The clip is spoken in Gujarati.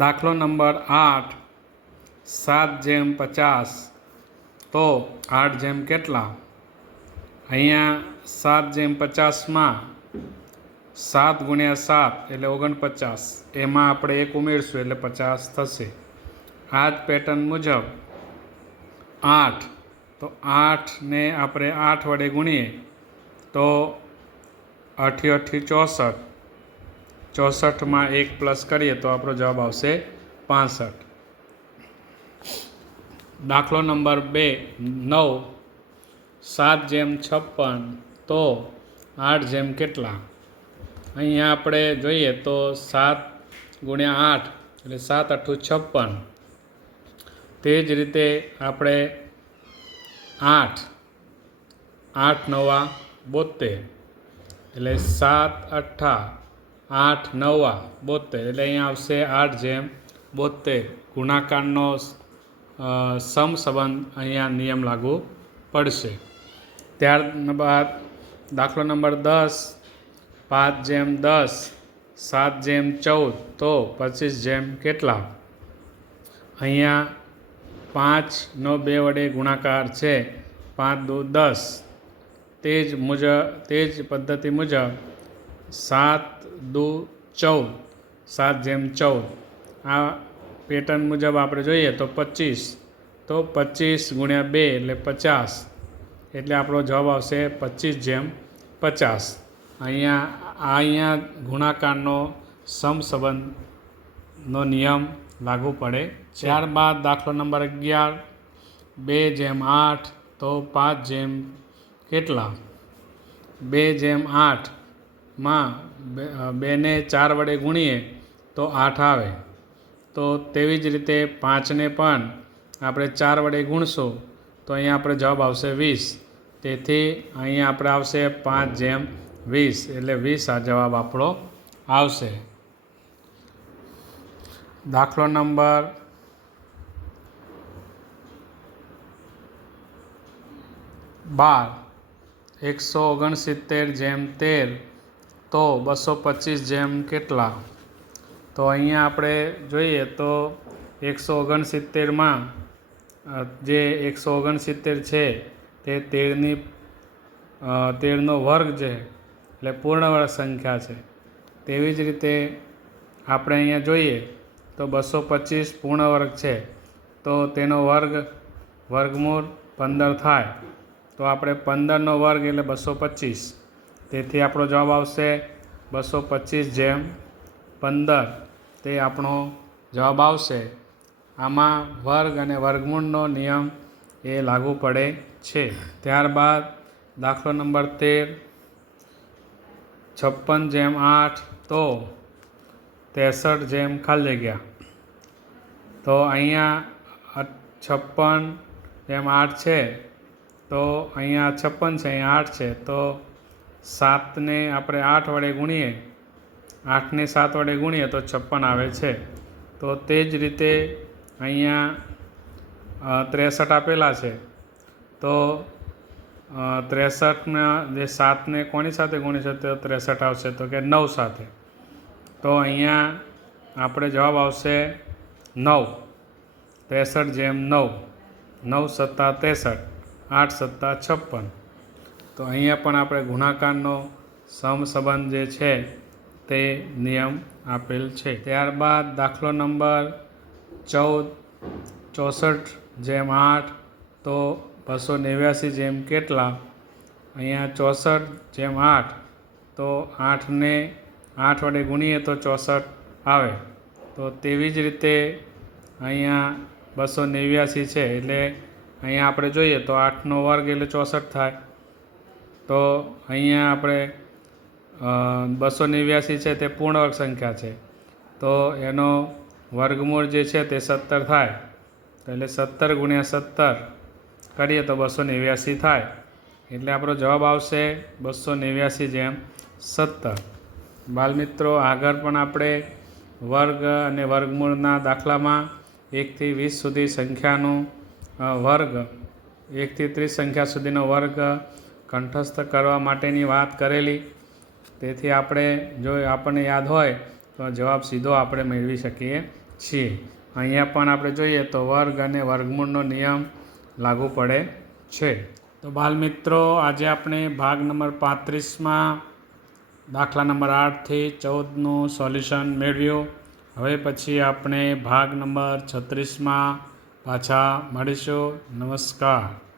દાખલો નંબર 8 7/50 તો 8 કેટલા? અહીંયા 7/50માં 7 × 7 એટલે 49, એમાં આપણે 1 ઉમેરશું એટલે 50 થશે. આ જ પેટર્ન મુજબ 8 તો 8ને આપણે 8 વડે ગુણીએ તો 8 × 8 = 64, 64માં 1 પ્લસ કરીએ તો આપણો જવાબ આવશે 65. દાખલો નંબર 2 9 7/56 તો 8 કેટલા? અહીંયા આપણે જોઈએ તો 7 × 8 એટલે 7 × 8 = 56. તે જ રીતે આપણે 8 8 × 9 = 72 એટલે 7 × 8 = 8 × 9 = 72 એટલે અહીંયા આવશે 8/72. ગુણાકારનો સમસંબંધ અહીંયા નિયમ લાગુ પડશે. ત્યારબાદ દાખલો નંબર 10 5/10 7/14 તો 25 કેટલા? અહીંયા 5નો 2 વડે ગુણાકાર છે, 5 × 2 = 10. તે જ પદ્ધતિ મુજબ 7 × 2 = 14, 7/14. આ પેટર્ન મુજબ આપણે જોઈએ તો 25, તો 25 × 2 એટલે 50, એટલે આપણો જવાબ આવશે 25/50. અહીંયા ગુણાકારનો સમસંબંધનો નિયમ લાગુ પડે. ત્યારબાદ દાખલો નંબર 11 2/8 તો 5 કેટલા? 2/8માં 2ને 4 વડે ગુણીએ તો 8 આવે. તો તેવી જ રીતે 5ને પણ આપણે 4 વડે ગુણશું તો અહીંયા આપણે જવાબ આવશે 20. તેથી અહીંયા આપણે આવશે 5/20 એટલે 20 આ જવાબ આપણો આવશે. દાખલો નંબર 12 169/13 તો 225 કેટલા? તો અહીંયા આપણે જોઈએ તો 169માં જે 169 છે તે 13નો વર્ગ છે, એટલે પૂર્ણવર્ગ સંખ્યા છે. તેવી જ રીતે આપણે અહીંયા જોઈએ તો 225 પૂર્ણવર્ગ છે, તો તેનો વર્ગમૂળ 15 થાય. તો આપણે 15નો વર્ગ એટલે 225, તેથી આપણો જવાબ આવશે 225/15. તે આપણો જવાબ આવશે. આમાં વર્ગ અને વર્ગમૂળનો નિયમ એ લાગુ પડે છે. ત્યારબાદ દાખલો નંબર 13 56/8 તો 63 ખાલી જગ્યા. તો અહીંયા 56/8 છે, તો અહીંયા 56 છે, અહીંયા 8 છે, તો 7ને આપણે 8 વડે ગુણીએ, 8ને 7 વડે ગુણીએ તો 56 આવે છે. તો તે જ રીતે અહીંયા 63 આપેલા છે, તો 63માં જે 7ને કોની સાથે ગુણીશું તો 63 આવશે, તો કે 9 સાથે. તો અહીંયા આપણે જવાબ આવશે 9. 63/9, 9 × 7 = 63, 8 × 7 = 56. તો અહીંયા પણ આપણે ગુણાકારનો સમસંબંધ જે છે તે નિયમ આપેલ છે. ત્યારબાદ દાખલો નંબર 14 64/8 તો 289 કેટલા? અહીંયા 64/8 તો 8ને 8 વડે ગુણીએ તો 64 આવે. તો તેવી જ રીતે અહીંયા 289 છે, એટલે અહીંયા આપણે જોઈએ તો 8નો વર્ગ એટલે 64 થાય. તો અહીંયા આપણે 289 છે તે પૂર્ણવર્ગ સંખ્યા છે, તો એનો વર્ગમૂળ જે છે તે 17 થાય. એટલે 17 × 17 કરીએ તો 289 થાય. એટલે આપણો જવાબ આવશે 289/17. બાળમિત્રો, આગળ પણ આપણે વર્ગ અને વર્ગમૂળના દાખલામાં 1 થી 20 સુધી સંખ્યાનો વર્ગ, 1 થી 30 સંખ્યા સુધીનો વર્ગ કંઠસ્થ કરવા માટેની વાત કરેલી. તેથી આપણે જો આપણને યાદ હોય તો જવાબ સીધો આપણે મેળવી શકીએ છીએ. અહીંયા પણ આપણે જોઈએ તો વર્ગ અને વર્ગમૂળનો નિયમ લાગુ પડે છે. તો બાલ મિત્રો, આજે આપણે ભાગ નંબર 35માં દાખલા નંબર 8થી 14નું સોલ્યુશન મેળવ્યું. હવે પછી આપણે ભાગ નંબર 36માં પાછા મળીશું. નમસ્કાર.